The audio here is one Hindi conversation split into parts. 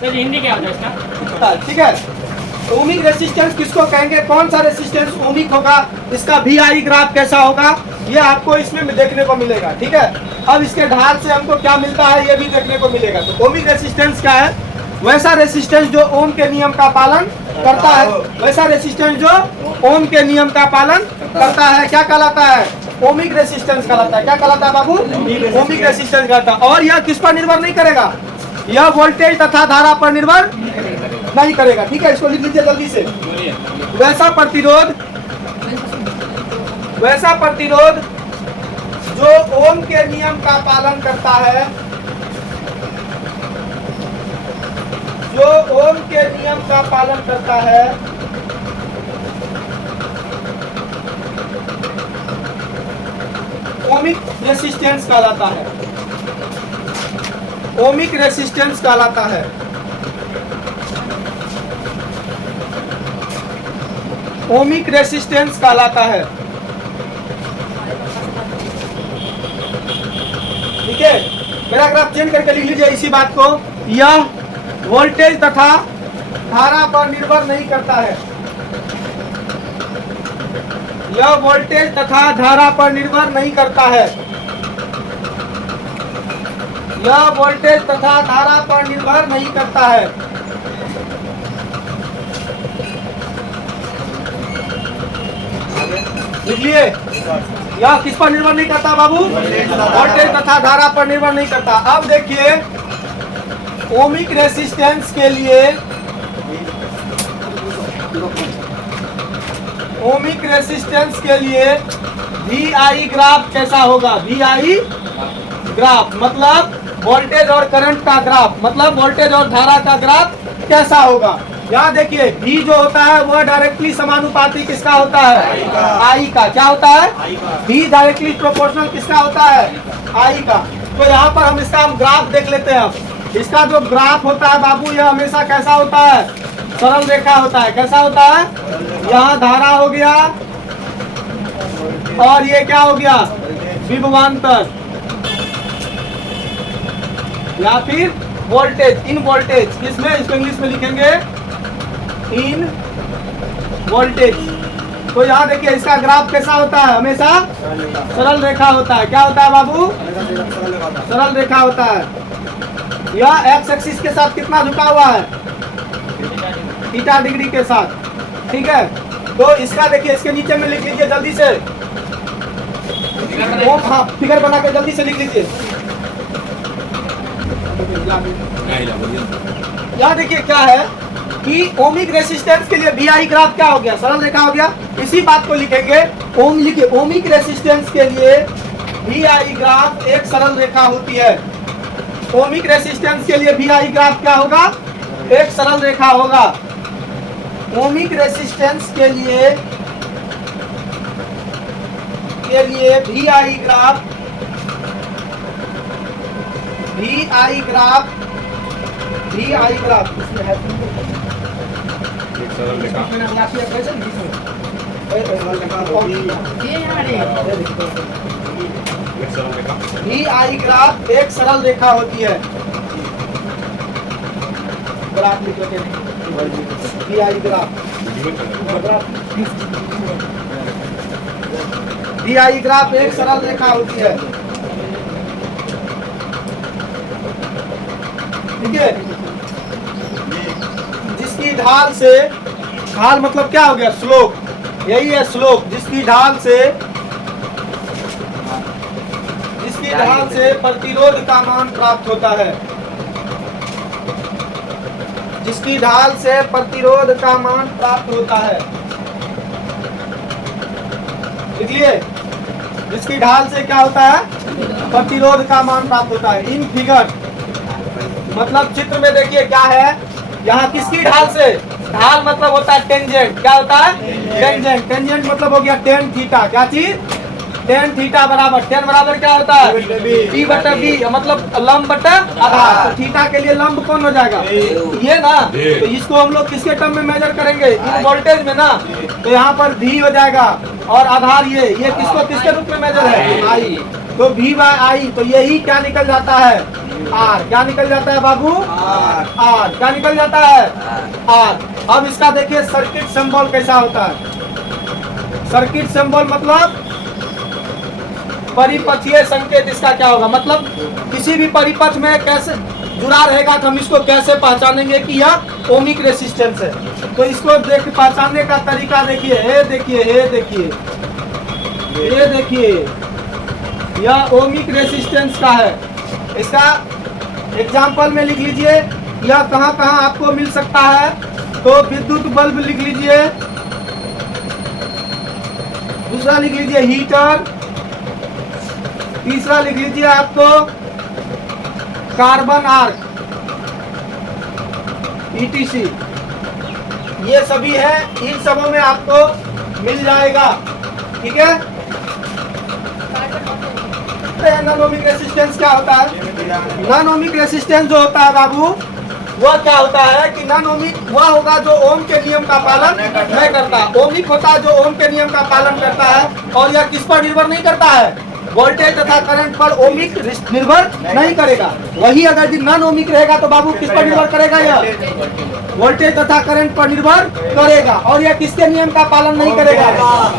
सर हिंदी क्या होता है इसका? ठीक है, ओमिक रेसिस्टेंस किसको कहेंगे, कौन सा रेसिस्टेंस ओमिक होगा, इसका VI ग्राफ कैसा होगा, ये आपको इसमें देखने को मिलेगा। ठीक है, अब इसके ढाल से हमको क्या मिलता है ये भी देखने को मिलेगा। तो ओमिक रेसिस्टेंस क्या है, वैसा रेसिस्टेंस जो ओम के नियम का पालन करता है, वैसा रेसिस्टेंस जो ओम के नियम का पालन करता है, क्या कहलाता है, ओमिक रेसिस्टेंस कहलाता है। क्या कहलाता है बाबू, ओमिक रेसिस्टेंस कहलाता है। और यह किस पर निर्भर नहीं करेगा, यह वोल्टेज तथा धारा पर निर्भर नहीं करेगा। ठीक है, इसको लिख लीजिए जल्दी से। वैसा प्रतिरोध जो ओम के नियम का पालन करता है, जो ओम के नियम का पालन करता है, ओमिक रेसिस्टेंस कहलाता है। ओमिक रेसिस्टेंस कहलाता है। ओमिक रेसिस्टेंस कहलाता है। ठीक है, मेरा ग्राफ चेंज करके लिख लीजिए इसी बात को। यह वोल्टेज तथा धारा पर निर्भर नहीं करता है। यह वोल्टेज तथा धारा पर निर्भर नहीं करता है। यह वोल्टेज तथा धारा पर निर्भर नहीं करता है। लिखिए, यह किस पर निर्भर नहीं करता बाबू, वोल्टेज तथा धारा पर निर्भर नहीं करता। अब देखिए, ओमिक रेसिस्टेंस के लिए, ओमिक रेसिस्टेंस के लिए VI ग्राफ कैसा होगा, VI ग्राफ मतलब वोल्टेज और करंट का ग्राफ, मतलब वोल्टेज और धारा का ग्राफ कैसा होगा। यहाँ देखिए, V जो होता है वह डायरेक्टली समानुपाती किसका होता है, I का। क्या होता है, V डायरेक्टली प्रोपोर्शनल किसका होता है, I का। तो यहाँ पर हम इसका ग्राफ देख लेते हैं। इसका जो ग्राफ होता है बाबू, यह हमेशा कैसा होता है, सरल रेखा होता है। कैसा होता है, यहाँ धारा हो गया और ये क्या हो गया, विभवांतर या फिर वोल्टेज, इन वोल्टेज। किसमें, इसको इंग्लिश में लिखेंगे इन वोल्टेज। तो यहाँ देखिए, इसका ग्राफ कैसा होता है, हमेशा सरल रेखा होता है। क्या होता है बाबू, सरल रेखा होता है। यह एक्स एक्सिस के साथ कितना झुका हुआ है, थीटा डिग्री के साथ। ठीक है, तो इसका देखिए, इसके नीचे में लिख लीजिए जल्दी से, हाँ फिगर बना के जल्दी से लिख लीजिए। यहाँ देखिए क्या है कि ओमिक रेसिस्टेंस के लिए VI ग्राफ क्या हो गया, सरल रेखा हो गया। इसी बात को लिखेंगे, ओम लिखिए, ओमिक रेसिस्टेंस के लिए VI ग्राफ एक सरल रेखा होती है। ओमिक रेसिस्टेंस के लिए VI ग्राफ क्या होगा, एक सरल रेखा होगा। ओमिक रेसिस्टेंस के लिए VI ग्राफ इसमें है VI ग्राफ एक सरल रेखा होती है। ग्राफ लिख लेते हैं, VI ग्राफ एक सरल रेखा होती है। ठीक है, जिसकी ढाल से, ढाल मतलब क्या हो गया, स्लोप, यही है स्लोप। जिसकी ढाल से प्रतिरोध का मान प्राप्त होता है। जिसकी ढाल से प्रतिरोध का मान प्राप्त होता है। देखिए, जिसकी ढाल से क्या होता है, प्रतिरोध का मान प्राप्त होता है। इन फिगर मतलब चित्र में देखिए क्या है, यहाँ किसकी ढाल से, ढाल मतलब होता है टेंजेंट। क्या होता है, टेंजेंट। टेंजेंट मतलब हो गया टेन थीटा। क्या चीज, टेन थीटा बराबर, टेन बराबर क्या होता है, P बटा B, मतलब लंब बटा आधार। तो थीटा के लिए लंब कौन हो जाएगा, ये ना। तो इसको हम लोग किसके टर्म में मेजर करेंगे, इन वोल्टेज में ना। तो यहाँ पर V हो जाएगा और आधार ये किसको किसके रूप में मेजर है, I। तो V बाय I, तो यही क्या निकल जाता है, आर। क्या निकल जाता है बाबू? आर। क्या निकल जाता है? आर। अब इसका देखिए सर्किट सिंबल कैसा होता है। सर्किट सिंबल मतलब परिपथीय संकेत। इसका क्या होगा? मतलब किसी भी परिपथ में कैसे जुड़ा रहेगा तो हम इसको कैसे पहचानेंगे कि यह ओमिक रेसिस्टेंस है। तो इसको देख पहचानने का तरीका देखिए। ये देखिए, ये देखिए, ये देखिए, यह ओमिक रेसिस्टेंस का है। इसका एग्जाम्पल में लिख लीजिए। यह कहाँ कहाँ आपको मिल सकता है? तो विद्युत बल्ब लिख लीजिए, दूसरा लिख लीजिए हीटर, तीसरा लिख लीजिए आपको कार्बन आर्क, ETC। ये सभी है, इन सबों में आपको मिल जाएगा। ठीक है। नॉन ओमिक रेसिस्टेंस क्या होता है? नॉन ओमिक रेसिस्टेंस जो होता है बाबू, वह क्या होता है कि नॉन ओमिक वह होगा जो ओम के नियम का पालन नहीं करता। ओमिक होता है जो ओम के नियम का पालन करता है, और यह किस पर निर्भर नहीं करता है? वोल्टेज तथा करंट पर ओमिक निर्भर नहीं करेगा। वही अगर नॉन ओमिक रहेगा तो बाबू किस पर निर्भर करेगा? यह वोल्टेज तथा करंट पर निर्भर करेगा। और यह किसके नियम का पालन नहीं करेगा?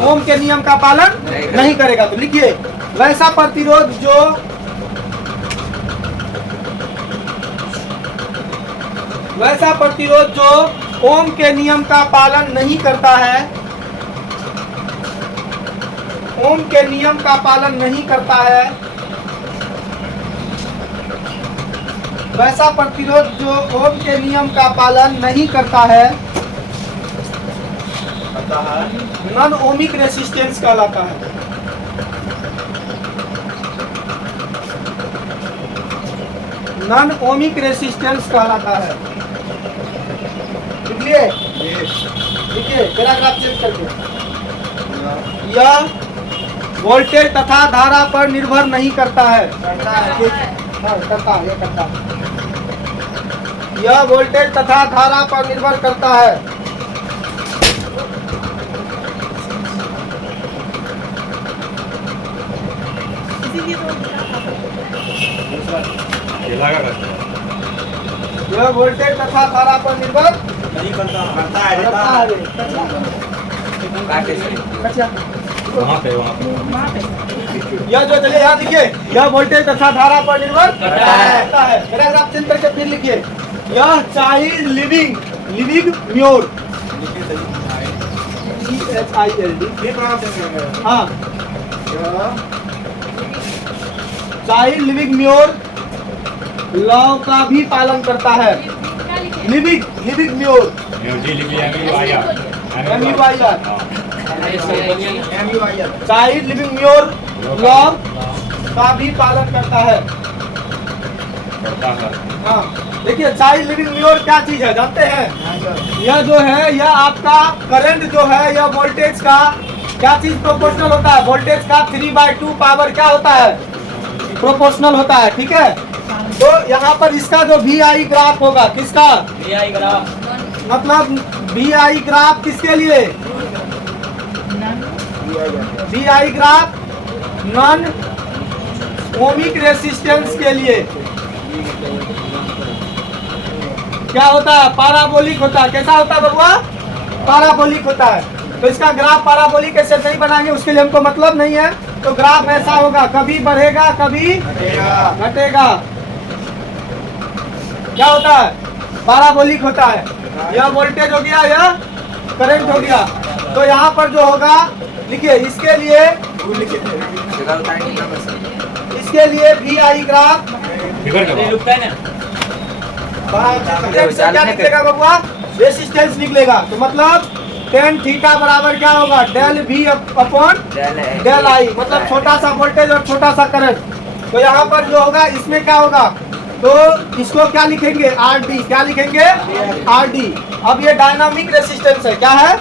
ओम के नियम का पालन नहीं करेगा। तो लिखिए, वैसा प्रतिरोध जो ओम के नियम का पालन नहीं करता है, ओम के नियम का पालन नहीं करता है, वैसा प्रतिरोध जो ओम के नियम का पालन नहीं करता है, नॉन ओमिक रेसिस्टेंस कहलाता है। नॉन ओमिक रेसिस्टेंस कहलाता है। लिखिए, देखिए पैराग्राफ चेंज करके। यह वोल्टेज तथा धारा पर निर्भर नहीं करता है। करता है। यह वोल्टेज तथा धारा पर निर्भर करता है। यह वोल्टेज तथा धारा पर निर्भर नहीं करता है। वहाँ पे यह जो चलिए यहाँ लिखिए, यह वोल्टेज तथा धारा पर निर्भर करता है। पैराग्राफ चेंज करके फिर लिखिए, यह चाइल्ड लिविंग म्योर, हाँ, चाइल्ड लिविंग म्योर लॉ का भी पालन करता है। Living more child living more law का भी पालन करता है। हाँ, देखिए चाइल्ड लिविंग म्योर क्या चीज है जानते हैं? यह जो है, यह आपका करंट जो है, यह वोल्टेज का क्या चीज प्रोपोर्शनल होता है? वोल्टेज का 3/2 पावर क्या होता है? प्रोपोर्शनल होता है। ठीक है। तो यहाँ पर इसका जो VI ग्राफ होगा, किसका? VI ग्राफ मतलब VI ग्राफ किसके लिए? VI graph non ohmic resistance के लिए क्या होता है? पैराबोलिक होता है। कैसा होता है बबुआ? पैराबोलिक होता है। तो इसका ग्राफ पैराबोलिक कैसे नहीं बनाएंगे, उसके लिए हमको मतलब नहीं है। तो ग्राफ ऐसा होगा, कभी बढ़ेगा कभी घटेगा। क्या होता है? पैराबोलिक होता है। यह वोल्टेज हो गया, यह करंट हो गया। तो यहाँ पर जो होगा, लिखिए इसके लिए VI ग्राफ क्या निकलेगा बबुआ? रेसिस्टेंस निकलेगा। तो मतलब tan थीटा बराबर क्या होगा? Del V upon del I, मतलब छोटा सा वोल्टेज और छोटा सा करंट। तो यहाँ पर जो होगा, इसमें क्या होगा? तो इसको क्या लिखेंगे? RD। क्या लिखेंगे? RD। अब ये डायनामिक रेसिस्टेंस है। क्या है?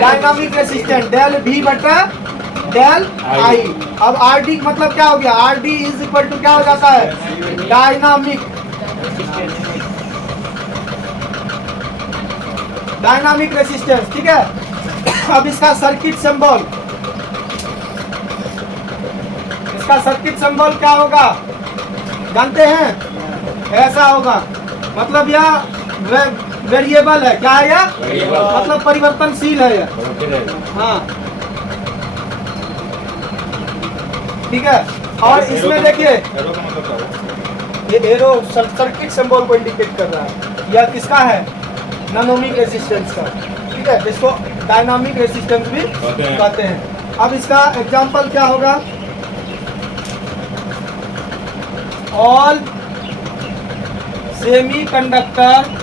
डायनामिक रेसिस्टेंस, डेल V बटा डेल I। अब RD मतलब क्या हो गया? RD इज इक्वल टू क्या हो जाता है? Dynamic resistance. ठीक है। अब इसका सर्किट सिंबल, क्या होगा जानते हैं? ऐसा होगा, मतलब यह वेरिएबल है। क्या है यह? मतलब परिवर्तनशील है यह। हाँ ठीक है। और इसमें देखिए ये एरो सर्किट सिंबल को इंडिकेट कर रहा है। यह किसका है? डायनामिक रेजिस्टेंस का। ठीक है, इसको डायनामिक रेजिस्टेंस भी कहते हैं। अब इसका एग्जांपल क्या होगा? All semiconductor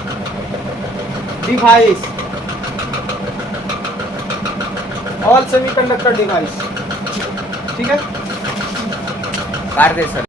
device, all semiconductor device. ठीक है। कार्य सर